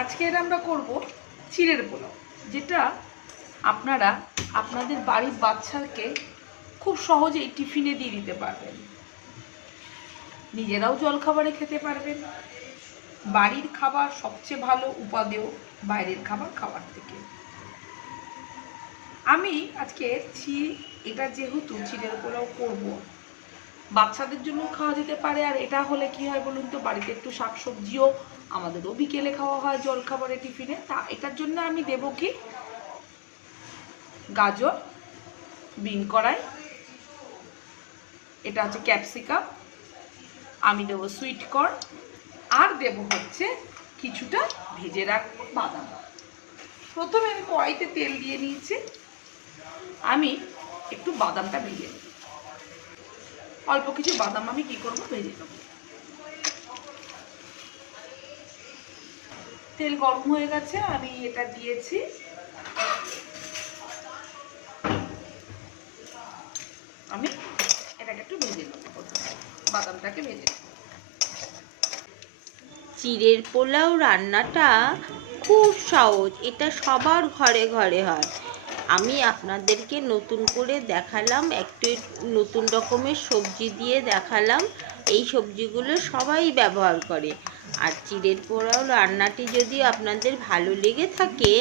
আজকে আমরা করব চিড়ের পোলাও, যেটা আপনারা আপনাদের বাড়ির বাচ্চাকে খুব সহজেই টিফিনে দিয়ে দিতে পারবেন। নিজেরাও জলখাবারে খেতে পারবেন। বাড়ির খাবার সবচেয়ে ভালো উপাদেয় বাইরের খাবার খাওয়ার থেকে। আমি আজকে এটা যেহেতু চিড়ের পোলাও করব, বাচ্চাদের জন্য খাওয়া যেতে পারে। আর এটা হলে কি হয় বলুন তো, বাড়িতে একটু শাকসবজিও আমাদেরও বিকেলে খাওয়া হয় জলখাবারে টিফিনে। তা এটার জন্য আমি দেবো কি গাজর, বিন কড়াই, এটা হচ্ছে ক্যাপসিকাম, আমি দেবো সুইট কর্ন, আর দেবো হচ্ছে কিছুটা ভেজে রাখবো বাদাম। প্রথমে আমি কড়াইতে তেল দিয়ে নিয়েছি, আমি একটু বাদামটা ভেজে নেব। অল্প কিছু বাদাম আমি কি করবো, ভেজে নেব। তেল গরম হয়ে গেছে, আমি এটা দিয়েছি। আমি এটাকে একটু ভেজে নেব, বাদামটাকে ভেজে নেব। চিড়ের পোলাও রান্নাটা খুব সহজ, এটা সবার ঘরে ঘরে হয়। আমি আপনাদেরকে নতুন করে দেখালাম, একটু নতুন রকমের সবজি দিয়ে দেখালাম। এই সবজিগুলো সবাই ব্যবহার করে। আর চিড়ের পোলাও রান্নাটি যদি আপনাদের ভালো লেগে থাকে,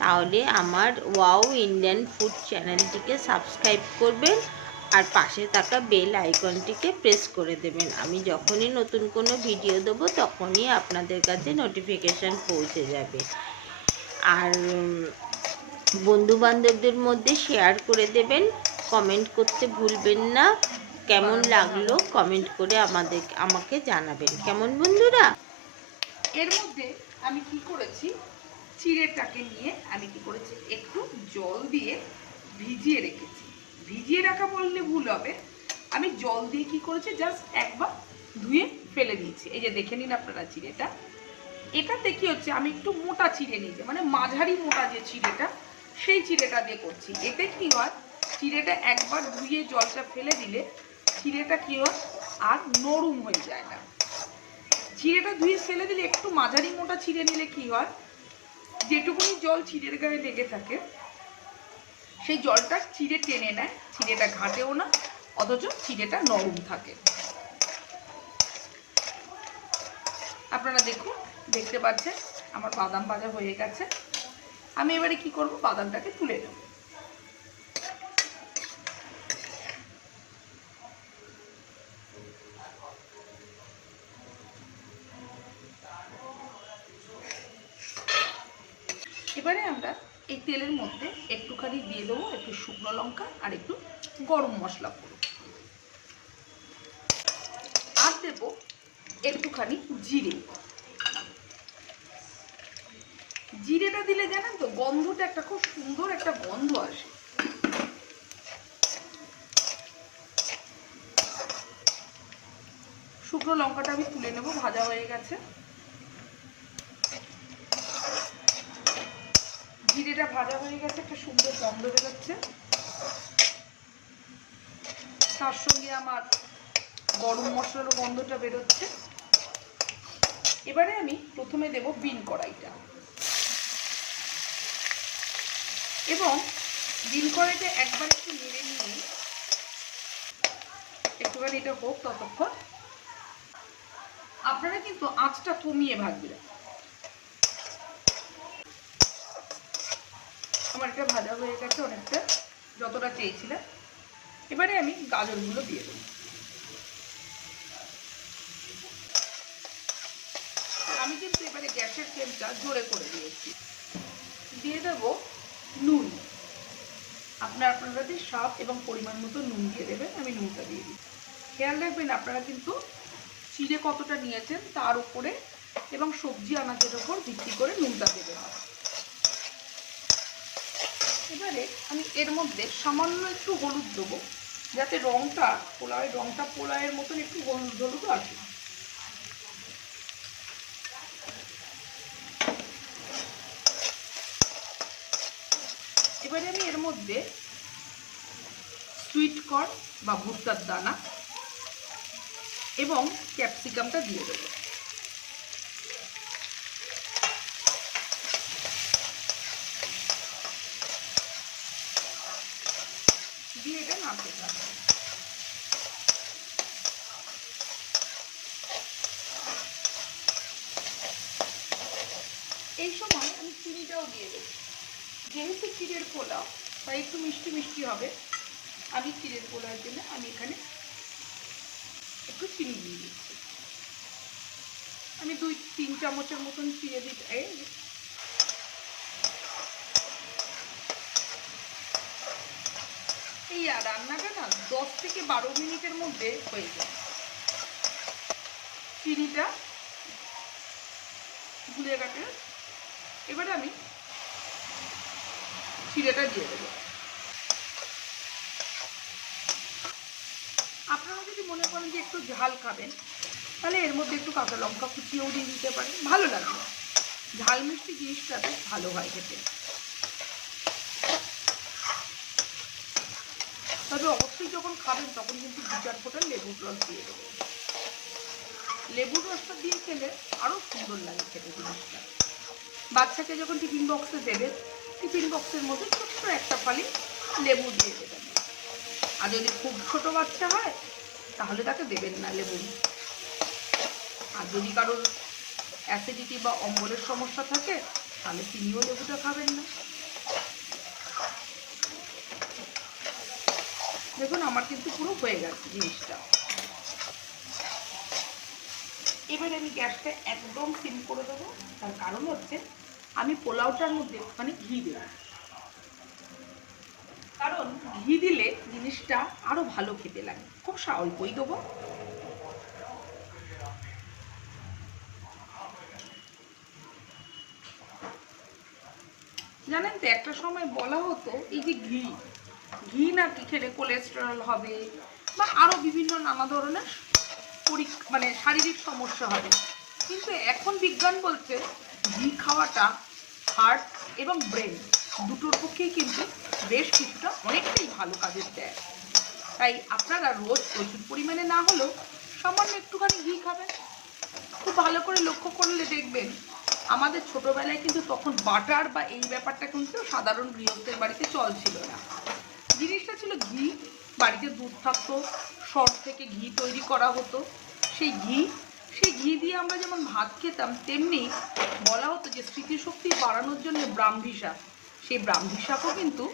তাহলে আমার ওয়াও ইন্ডিয়ান ফুড চ্যানেলটিকে সাবস্ক্রাইব করবেন আর পাশে থাকা বেল আইকনটিকে প্রেস করে দেবেন। আমি যখনই নতুন কোনো ভিডিও দেবো তখনই আপনাদের কাছে নোটিফিকেশান পৌঁছে যাবে। আর বন্ধুবান্ধবদের মধ্যে শেয়ার করে দেবেন। কমেন্ট করতে ভুলবেন না। কেমন লাগলো কমেন্ট করে আমাকে জানাবেন। কেমন বন্ধুরা? এর মধ্যে আমি কি করেছি, চিড়েটাকে নিয়ে আমি কি করেছি, একটু জল দিয়ে ভিজিয়ে রেখেছি। ভিজিয়ে রাখা বললে ভুল হবে, আমি জল দিয়ে কি করেছি, জাস্ট একবার ধুয়ে ফেলে দিয়েছি। এই যে দেখে নিন আপনারা চিড়েটা। এটাতে কি হচ্ছে, আমি একটু মোটা চিড়ে নিয়েছি, মানে মাঝারি মোটা যে চিড়েটা, সেই চিড়েটা দিয়ে করছি। এতে কি হয়, চিড়েটা একবার ধুয়ে জলটা ফেলে দিলে চিড়েটা কি হয়, আর নরম হয়ে যায় না। চিড়েটা ধুয়ে ফেলে দিলে একটু মাঝারি মোটা চিড়ে নিলে কি হয়, যেটুকুনি জল চিড়ের গায়ে লেগে থাকে সেই জলটা চিড়ে টেনে নেয়, চিড়েটা ঘাটেও না, অথচ চিড়েটা নরম থাকে। আপনারা দেখুন, দেখতে পাচ্ছেন আমার বাদাম ভাজা হয়ে গেছে। আমি এবারে কি করব, বাদামটাকে তুলে নেব। এবারে আমরা এই তেলের মধ্যে একটুখানি দিয়ে দেবো একটু শুকনো লঙ্কা আর একটু গরম মশলা গুঁড়ো, আর দেবো একটুখানি জিরে। জিরেটা দিলে জানেন তো, গন্ধটা একটা খুব সুন্দর একটা গন্ধ আসে। শুকনো লঙ্কাটা আমি তুলে নেব, ভাজা হয়ে গেছে। জিরেটা ভাজা হয়ে গেছে, একটা সুন্দর গন্ধ বেরোচ্ছে। তার সঙ্গে আমার গরম মশলার গন্ধটা বেরোচ্ছে। এবারে আমি প্রথমে দেব বিন কড়াইটা, এবং বিন কড়াইটা একবার একটু নেড়ে নিয়ে একটুখানি এটা হোক ততক্ষণ। আপনারা কিন্তু আঁচটা কমিয়ে ভাজবেন। আমার এটা ভাজা হয়ে গেছে অনেকটা, যতটা চেয়েছিলাম। এবারে আমি গাজরগুলো দিয়ে দেবো। আমি কিন্তু এবারে গ্যাসের ফ্লেমটা জোরে করে দিয়েছি। দিয়ে দেবো নুন। আপনাদের স্বাদ এবং পরিমাণ মতো নুন দিয়ে দেবেন। আমি নুনটা দিয়ে দিই। খেয়াল রাখবেন আপনারা কিন্তু চিড়ে কতটা নিয়েছেন তার উপরে এবং সবজি আনাজের ওপর ভিত্তি করে নুনটা দেবেন। এবারে আমি এর মধ্যে সামান্য একটু হলুদ দেবো, যাতে পোলাওয়ের মতন একটু হলুদ হলুদ আসে। এবারে আমি এর মধ্যে সুইট কর্ন বা ভুট্টার দানা এবং ক্যাপসিকামটা দিয়ে দেবো। আঁচে থাকবে। এই সময় আমি চিনিটাও দিয়ে দেবো, যেহেতু চিড়ের পোলাও তাই একটু মিষ্টি মিষ্টি হবে। আমি চিড়ের পোলাওর জন্য আমি এখানে একটু চিনি দিয়ে দিচ্ছি। আমি 2-3 চামচের মতন চিড়ে দিতে, এই রান্নাটা না 10 থেকে 12 মিনিটের মধ্যে হয়ে যায়। চিনিটা গুলে গেছে, এবারে আমি চিড়েটা দিয়ে দেবো। আপনারা যদি মনে করেন যে একটু ঝাল খাবেন, তাহলে এর মধ্যে একটু কাঁচা লঙ্কা কুচিয়েও দিয়ে দিতে পারেন, ভালো লাগবে। ঝাল মিষ্টি জিনিসটা বেশ ভালো হয় খেতে। তবে অবশ্যই যখন খাবেন তখন কিন্তু 2-4 ফোঁটা লেবুর রস দিয়ে দেবেন। লেবুর রসটা দিয়ে খেলে আরও সুন্দর লাগে খেতে জিনিসটা। বাচ্চাকে যখন টিফিন বক্সে দেবেন, টিফিন বক্সের মধ্যে ছোট্ট একটা ফালি লেবু দিয়ে দেবেন। আর যদি খুব ছোট বাচ্চা হয় তাহলে তাকে দেবেন না লেবু। আর যদি কারোর অ্যাসিডিটি বা অম্বলের সমস্যা থাকে তাহলে তিনিও লেবুটা খাবেন না। দেখুন আমার কিন্তু পুরো হয়ে গেছে জিনিসটা। এবারে আমি গ্যাসটা একদম সিম করে দেবো। তার কারণ হচ্ছে আমি পোলাওটার মধ্যে ওখানে ঘি দেব, কারণ ঘি দিলে জিনিসটা আরো ভালো খেতে লাগে। খুব অল্পই দেবো। জানেন তো একটা সময় বলা হতো এই যে ঘি নাকি খেলে কোলেস্টেরল হবে বা আরো বিভিন্ন নানা ধরনের মানে শারীরিক সমস্যা হবে, কিন্তু এখন বিজ্ঞান বলছে ঘি খাওয়াটা হার্ট এবং ব্রেন দুটোর পক্ষেই কিন্তু বেশ কিছুটা অনেকটাই ভালো কাজে দেয়। তাই আপনারা রোজ প্রচুর পরিমাণে না হলেও সামান্য একটুখানি ঘি খাবেন। খুব ভালো করে লক্ষ্য করলে দেখবেন আমাদের ছোটবেলায় কিন্তু তখন বাটার বা এই ব্যাপারটা কিন্তু সাধারণ গৃহস্থের বাড়িতে চলছিল না। জিনিসটা ছিল ঘি, বাড়িতে দুধ থাকতো, সর থেকে ঘি তৈরি করা হতো। সেই ঘি দিয়ে আমরা যেমন ভাত খেতাম, তেমনি বলা হতো যে স্মৃতিশক্তি বাড়ানোর জন্য ব্রাহ্মী শাক, সেই ব্রাহ্মী শাকও কিন্তু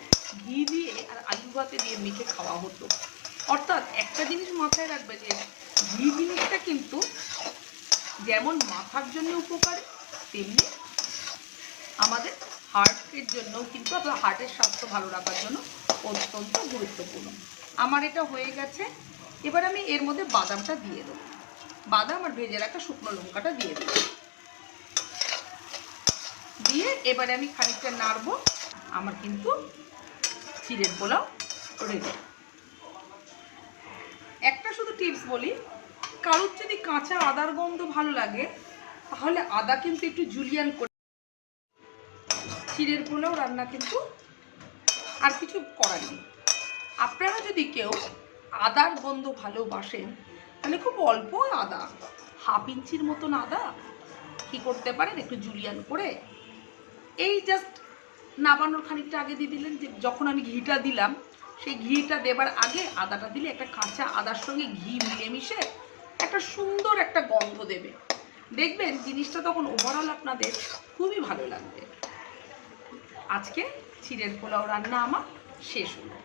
ঘি দিয়ে আর আলু ভাতে দিয়ে মেখে খাওয়া হতো। অর্থাৎ একটা জিনিস মাথায় রাখবে যে ঘি জিনিসটা কিন্তু যেমন মাথার জন্য উপকারী, তেমনি আমাদের হার্টের জন্যও কিন্তু, অথবা হার্টের স্বাস্থ্য ভালো রাখার জন্য অত্যন্ত গুরুত্বপূর্ণ। আমার এটা হয়ে গেছে। এবার আমি এর মধ্যে বাদামটা দিয়ে দেবো। বাদাম আর ভেজে রাখা শুকনো লঙ্কাটা দিয়ে দেবো। দিয়ে এবারে আমি খানিকটা নাড়বো। আমার কিন্তু চিড়ের পোলাও রেডি। একটা শুধু টিপস বলি, কারোর যদি কাঁচা আদার গন্ধ ভালো লাগে তাহলে আদা কিন্তু একটু জুলিয়ান করে। চিড়ের পোলাও রান্না কিন্তু আর কিছু করার নেই। আপনারা যদি কেউ আদার গন্ধ ভালোবাসেন তাহলে খুব অল্প আদা, 1/2 ইঞ্চির মতন আদা কি করতে পারেন, একটু জুলিয়ান করে এই জাস্ট নাবানোর খানিকটা আগে দিয়ে দিলেন। যে যখন আমি ঘিটা দিলাম সেই ঘিটা দেবার আগে আদাটা দিলে একটা কাঁচা আদার সঙ্গে ঘি মিলেমিশে একটা সুন্দর একটা গন্ধ দেবে। দেখবেন জিনিসটা তখন ওভারঅল আপনাদের খুবই ভালো লাগবে। আজকে চিড়ের পোলাও রান্না আমার শেষ হলো।